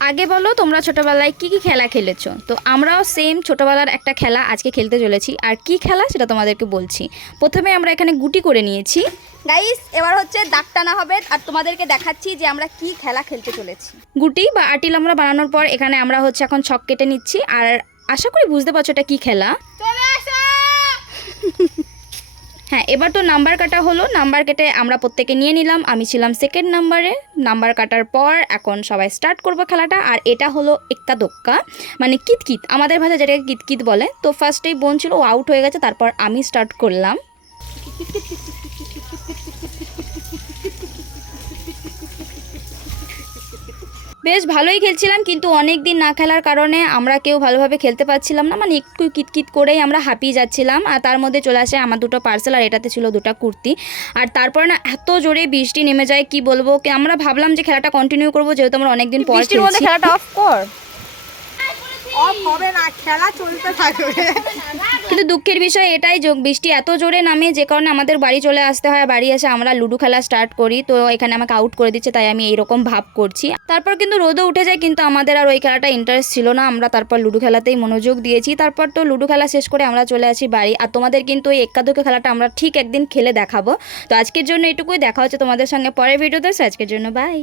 আগে বলো তোমরা ছোটবেলায় কি কি খেলা খেলেছো? তো আমরাও সেম ছোটবেলার একটা খেলা আজকে খেলতে চলেছি। আর কি খেলা সেটা তোমাদেরকে বলছি। প্রথমে আমরা এখানে গুটি করে নিয়েছি গাইস, এবার হচ্ছে দাগ টানা হবে আর তোমাদেরকে দেখাচ্ছি যে আমরা কি খেলা খেলতে চলেছি। গুটি বা আটিল আমরা বানানোর পর এখানে আমরা হচ্ছে এখন ছক কেটে নিচ্ছি। আর আশা করি বুঝতে পারছো এটা কি খেলা। হ্যাঁ, এবার তো নাম্বার কাটা হলো। নাম্বার কেটে আমরা প্রত্যেকে নিয়ে নিলাম। আমি ছিলাম সেকেন্ড নাম্বারে। নাম্বার কাটার পর এখন সবাই স্টার্ট করবো খেলাটা। আর এটা হলো এক্কা দোক্কা, মানে কিতকিত, আমাদের ভাষায় যেটাকে কিতকিত বলে। তো ফার্স্টেই বোন ছিল, ও আউট হয়ে গেছে। তারপর আমি স্টার্ট করলাম। বেশ ভালোই খেলছিলাম, কিন্তু অনেক দিন না খেলার কারণে আমরা কেউ ভালোভাবে খেলতে পারছিলাম না, মানে একটু কিতকিত করেই আমরা হাঁপিয়ে যাচ্ছিলাম। আর তার মধ্যে চলে আসে আমার দুটো পার্সেল, আর এটাতে ছিল দুটো কুর্তি। আর তারপরে না এত জোরে বৃষ্টি নেমে যায়, কি বলবো। আমরা ভাবলাম যে খেলাটা কন্টিনিউ করবো, যেহেতু আমরা অনেকদিন পর খেলছি। খেলাটা অফ কর, অফ হবে না, খেলা চলতে থাকবে। কিন্তু দুঃখের বিষয় এটাই, বৃষ্টি এত জোরে নামে যে কারণে আমাদের বাড়ি চলে আসতে হয়। বাড়ি এসে আমরা লুডো খেলা স্টার্ট করি। তো এখানে আমাকে আউট করে দিচ্ছে, তাই আমি এইরকম ভাব করছি। তারপর কিন্তু রোদও উঠে যায়, কিন্তু আমাদের আর ওই খেলাটা ইন্টারেস্ট ছিল না। আমরা তারপর লুডো খেলাতেই মনোযোগ দিয়েছি। তারপর তো লুডো খেলা শেষ করে আমরা চলে আসি বাড়ি। আর তোমাদের কিন্তু ওই এক্কাদোকে খেলাটা আমরা ঠিক একদিন খেলে দেখাবো। তো আজকের জন্য এটুকুই, দেখা হচ্ছে তোমাদের সঙ্গে পরের ভিডিওতে। আজকের জন্য বাই।